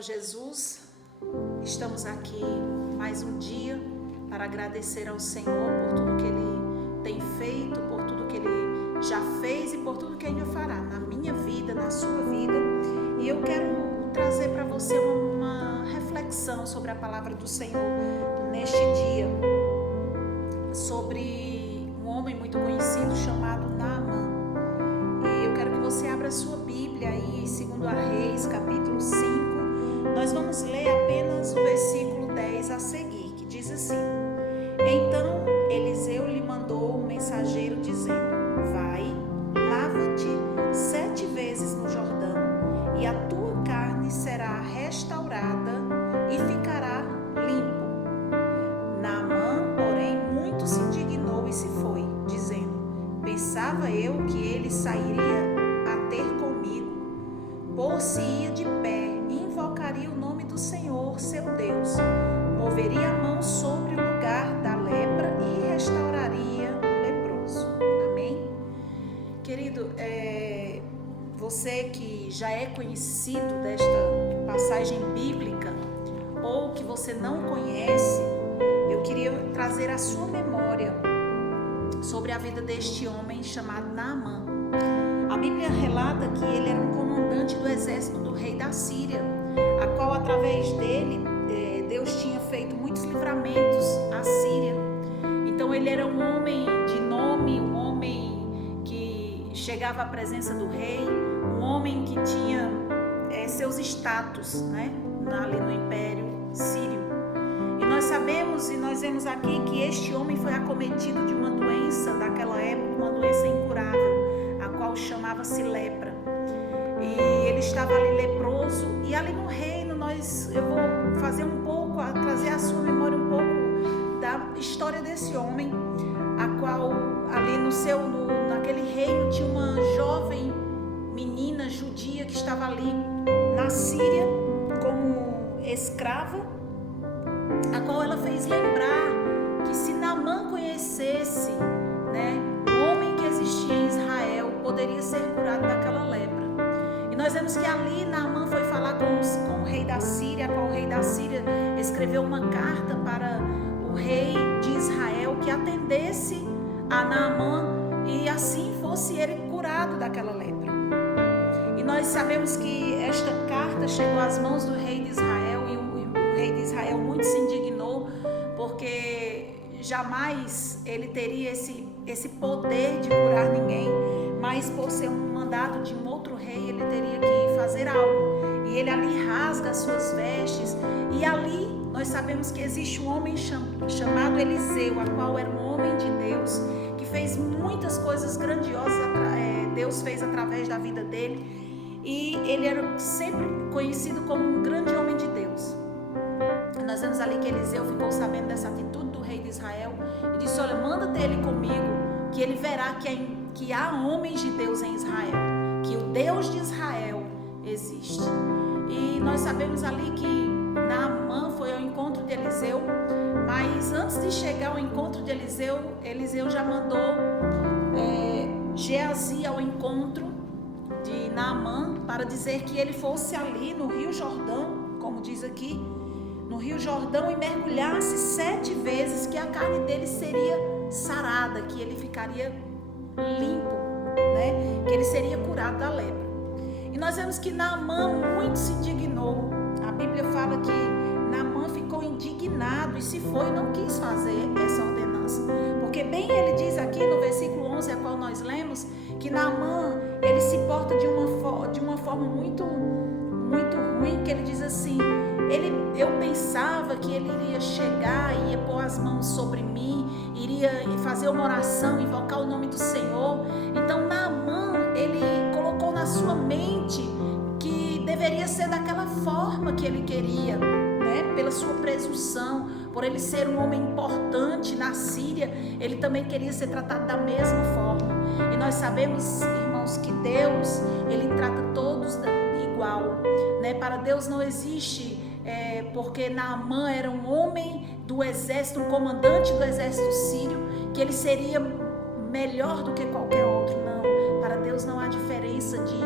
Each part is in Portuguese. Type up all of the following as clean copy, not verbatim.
Senhor Jesus, estamos aqui mais um dia para agradecer ao Senhor por tudo que Ele tem feito, por tudo que Ele já fez e por tudo que ainda fará na minha vida, na sua vida. E eu quero trazer para você uma reflexão sobre a palavra do Senhor neste dia, sobre um homem muito conhecido chamado Naamã. E eu quero que você abra a sua Bíblia aí em 2 Reis, capítulo 5. Nós vamos ler apenas o versículo 10 a seguir, que diz assim: Então Eliseu lhe mandou um mensageiro dizendo: Vai, lava-te 7 vezes no Jordão, e a tua carne será restaurada e ficará limpo. Naamã, porém, muito se indignou e se foi, dizendo: Pensava eu que ele sairia a ter comigo, por-se-ia de pé, invocaria o nome do Senhor, seu Deus, moveria a mão sobre o lugar da lepra e restauraria o leproso. Amém? Querido, você que já é conhecido desta passagem bíblica ou que você não conhece, eu queria trazer à sua memória sobre a vida deste homem chamado Naamã. A Bíblia relata que ele era um comandante do exército do rei da Síria, a qual através dele Deus tinha feito muitos livramentos à Síria. Então ele era um homem de nome, um homem que chegava à presença do rei, um homem que tinha seus status, né, ali no Império Sírio. E nós sabemos e nós vemos aqui que este homem foi acometido de uma doença daquela época, uma doença incurável, a qual chamava-se lepra. E ele estava ali leproso, e ali no reino eu vou fazer trazer à sua memória um pouco da história desse homem, a qual ali naquele reino tinha uma jovem menina judia que estava ali na Síria como escrava, a qual ela fez lembrar que se Naamã conhecesse, o homem que existia em Israel, poderia ser curado daquela lepra. E nós vemos que ali Naamã foi falar com o rei da Síria, a qual o rei da Síria escreveu uma carta para o rei de Israel que atendesse a Naamã e assim fosse ele curado daquela lepra. E nós sabemos que esta carta chegou às mãos do rei de Israel, e o rei de Israel muito se indignou, porque jamais ele teria esse poder de curar ninguém, mas por ser um mandado de um outro rei, ele teria que fazer algo. E ele ali rasga as suas vestes, e ali nós sabemos que existe um homem chamado Eliseu, a qual era um homem de Deus, que fez muitas coisas grandiosas, Deus fez através da vida dele, e ele era sempre conhecido como um grande homem de Deus. Nós vemos ali que Eliseu ficou sabendo dessa atitude do rei de Israel e disse: olha, manda ter ele comigo, que ele verá que há homens de Deus em Israel, que o Deus de Israel existe. E nós sabemos ali que Naamã foi ao encontro de Eliseu, mas antes de chegar ao encontro de Eliseu, Eliseu já mandou Geazi ao encontro de Naamã para dizer que ele fosse ali no Rio Jordão, como diz aqui, no Rio Jordão, e mergulhasse 7 vezes, que a carne dele seria sarada, que ele ficaria limpo, que ele seria curado da lepra. E nós vemos que Naamã muito se indignou. A Bíblia fala que Naamã ficou indignado e se foi, não quis fazer essa ordenança, porque bem ele diz aqui no versículo 11, a qual nós lemos, que Naamã, ele se porta de uma forma muito, muito ruim, que ele diz assim: eu pensava que ele iria chegar e ia pôr as mãos sobre mim, iria fazer uma oração, invocar o nome do Senhor. Então Naamã, ele colocou na sua mente que deveria ser daquela forma que ele queria, pela sua presunção, por ele ser um homem importante na Síria, ele também queria ser tratado da mesma forma. E nós sabemos, irmãos, que Deus, ele trata todos igual, Para Deus não existe porque Naamã era um homem do exército, um comandante do exército sírio, que ele seria melhor do que qualquer outro. Não, para Deus não há diferença de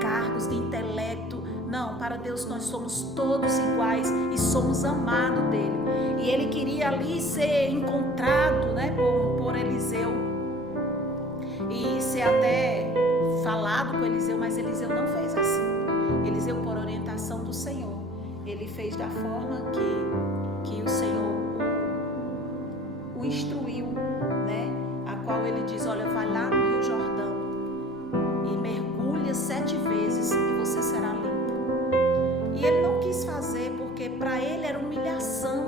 cargos, de intelecto. Não, para Deus nós somos todos iguais e somos amados dele. E ele queria ali ser encontrado, né, por Eliseu e ser até falado com Eliseu, mas Eliseu não fez assim. Eliseu, por orientação do Senhor, ele fez da forma que o Senhor o instruiu, né? A qual ele diz: olha, vai lá no Rio Jordão e mergulha 7 vezes e você será limpo. E ele não quis fazer porque para ele era humilhação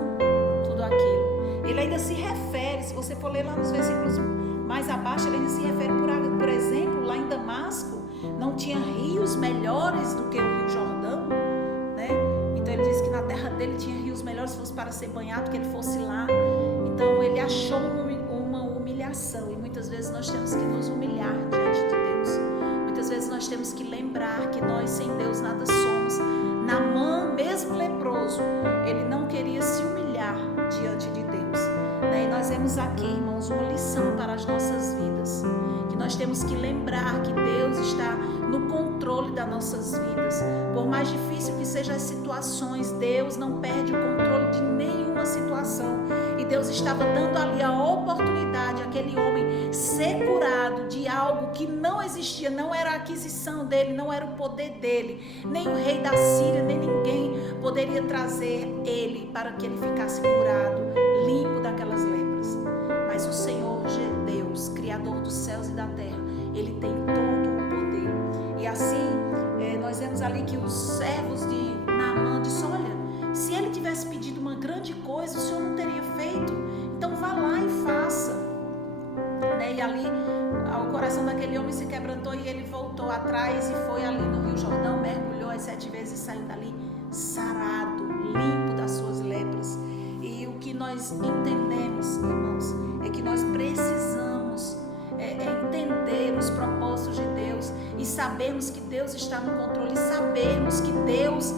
tudo aquilo. Ele ainda se refere, se você for ler lá nos versículos mais abaixo, ele ainda se refere, por exemplo, lá em Damasco não tinha rios melhores do que o Rio Jordão, né? Então ele disse que na terra dele tinha rios melhores, se fosse para ser banhado, que ele fosse lá. Então ele achou uma humilhação, e muitas vezes nós temos que nos humilhar diante de Deus. Muitas vezes nós temos que lembrar que nós sem Deus nada somos. Naamã, mesmo leproso, ele não queria se humilhar diante de Deus, né? E nós vemos aqui, irmãos, uma lição para as nossas vidas, que nós temos que lembrar que Deus está no controle das nossas vidas. Por mais difícil que sejam as situações, Deus não perde o controle de nenhuma situação. E Deus estava dando ali a oportunidade àquele homem ser curado de algo que não existia, não era a aquisição dele, não era o poder dele, nem o rei da Síria, nem ninguém poderia trazer ele para que ele ficasse curado, limpo daquelas lepras. Mas o Senhor Deus, Criador dos céus e da terra, ele tem todo o poder. E assim, nós vemos ali que os servos de Naamã disseram: olha, se ele tivesse pedido uma grande coisa, o Senhor não teria feito, então vá lá e faça, né? E ali o coração daquele homem se quebrantou e ele voltou atrás e foi ali no Rio Jordão, mergulhou as 7 vezes e saiu dali sarado, limpo das suas lepras. E o que nós entendemos, irmãos, é que nós precisamos entender os propósitos de Deus e sabermos que Deus está no controle, e sabermos que Deus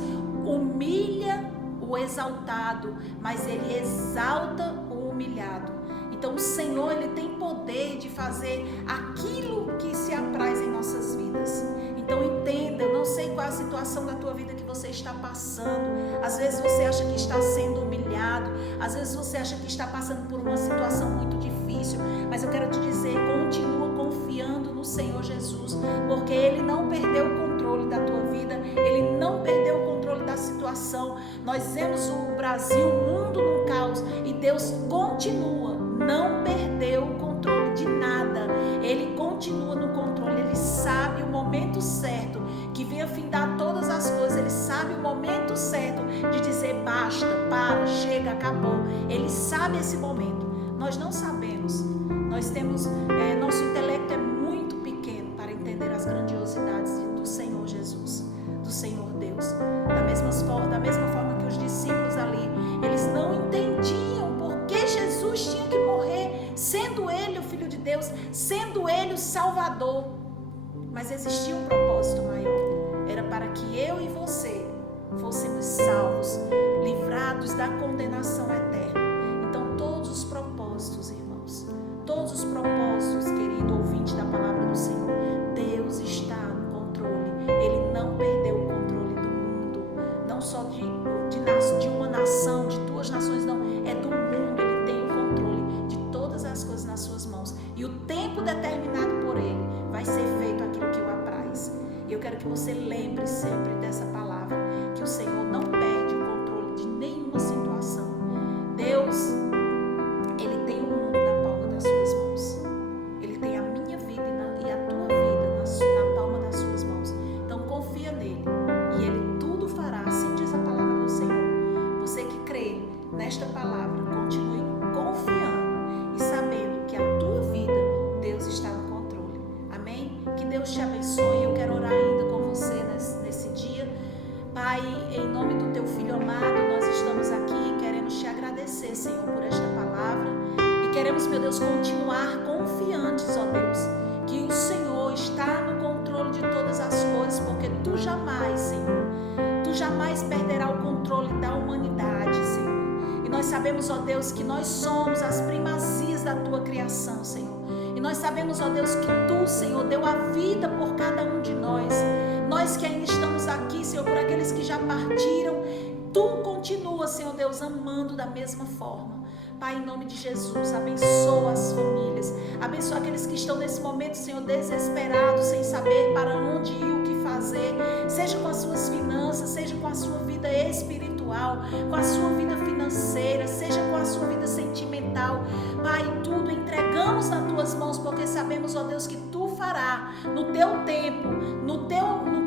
humilha o exaltado, mas ele exalta o humilhado. Então o Senhor, ele tem poder de fazer aquilo que se apraz em nossas vidas. Então entenda, eu não sei qual é a situação da tua vida que você está passando. Às vezes você acha que está sendo humilhado, às vezes você acha que está passando por uma situação muito difícil, mas eu quero te dizer, continua confiando no Senhor Jesus, porque ele não perdeu o controle da tua vida, ele não perdeu o controle da situação. Nós vemos o Brasil, o mundo no caos, e Deus continua, não perdeu o controle de nada. Ele continua no controle, ele sabe o momento certo que vem a findar todas as coisas. Ele sabe o momento certo de dizer basta, para, chega, acabou. Ele sabe esse momento. Nós não sabemos. Nós temos, nosso intelecto é muito pequeno para entender as grandiosidades do Senhor Jesus, do Senhor Deus. Da mesma forma que os discípulos ali, eles não entendiam por que Jesus tinha que morrer, sendo ele o Filho de Deus, sendo ele o Salvador. Mas existia um propósito maior, era para que eu e você fôssemos salvos, livrados da condenação eterna. Então todos os propósitos, irmãos, todos os propósitos, querido ouvinte da palavra do Senhor, Deus está no controle. Ele não perdeu o controle do mundo, não só de uma nação, de 2 nações, não, é do mundo. Ele tem o controle de todas as coisas nas suas mãos, e o tempo determinado por ele vai ser feito aquilo que o apraz. E eu quero que você lembre sempre dessa palavra, que o Senhor não perde o controle de nenhuma situação. Deus, ele tem o mundo na palma das suas mãos. Ele tem a minha vida e a tua vida na palma das suas mãos. Então confia nele e ele tudo fará, assim diz a palavra do Senhor. Você que crê nesta palavra, continue confiando e sabendo que a tua vida, Deus está no controle. Amém? Que Deus te abençoe. Eu quero orar ainda com você nesse dia. Pai, em nome do teu Filho amado, nós estamos aqui e queremos te agradecer, Senhor, por esta palavra. E queremos, meu Deus, continuar confiantes, ó Deus, que o Senhor está no controle de todas as coisas, porque tu jamais, Senhor, tu jamais perderá o controle da humanidade, Senhor. E nós sabemos, ó Deus, que nós somos as primacias da tua criação, Senhor. E E nós sabemos, ó Deus, que Tu, Senhor, deu a vida por cada um de nós. Nós que ainda estamos aqui, Senhor, por aqueles que já partiram, Tu continua, Senhor Deus, amando da mesma forma. Pai, em nome de Jesus, abençoa as famílias, abençoa aqueles que estão nesse momento, Senhor, desesperados, sem saber para onde ir, o que fazer, seja com as suas finanças, seja com a sua vida espiritual, com a sua vida financeira, seja com a sua vida sentimental. Pai, tudo entregamos nas Tuas mãos, porque sabemos, ó Deus, que Tu fará no Teu tempo, no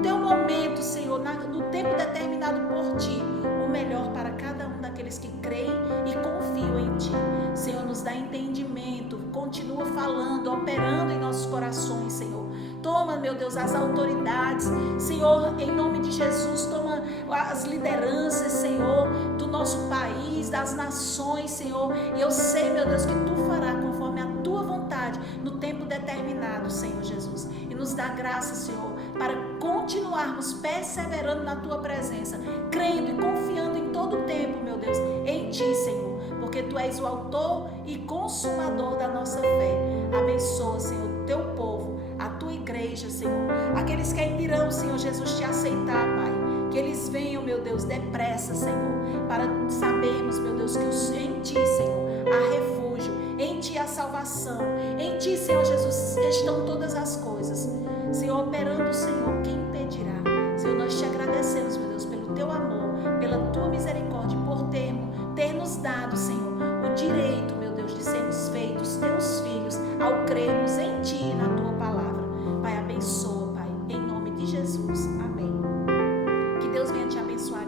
teu momento, Senhor, no tempo determinado por Ti, o melhor para cada um daqueles que creem e confiam em Ti. Senhor, nos dá entendimento, continua falando, operando em nossos corações, Senhor. Toma, meu Deus, as autoridades, Senhor, em nome de Jesus, toma as lideranças, Senhor, do nosso país, das nações, Senhor. E eu sei, meu Deus, que Tu fará conforme a Tua vontade, no tempo determinado, Senhor Jesus. E nos dá graça, Senhor, para continuarmos perseverando na Tua presença, crendo e confiando em todo o tempo, meu Deus, em Ti, Senhor, porque Tu és o autor e consumador da nossa fé. Abençoa, Senhor, Teu povo, a Tua igreja, Senhor, aqueles que ainda irão, Senhor Jesus, Te aceitar, Pai, que eles venham, meu Deus, depressa, Senhor, para sabermos, meu Deus, que em Ti, Senhor, há refúgio, em Ti há salvação, em Ti, Senhor Jesus, estão todas as coisas. Senhor, operando, Senhor, quem impedirá? Senhor, nós Te agradecemos, meu Deus, pelo Teu amor, pela Tua misericórdia, por ter nos dado, Senhor, o direito, meu Deus, de sermos feitos Teus filhos, ao crermos em Ti e na Tua palavra. Pai, abençoa, Pai, em nome de Jesus. Amém. Que Deus venha Te abençoar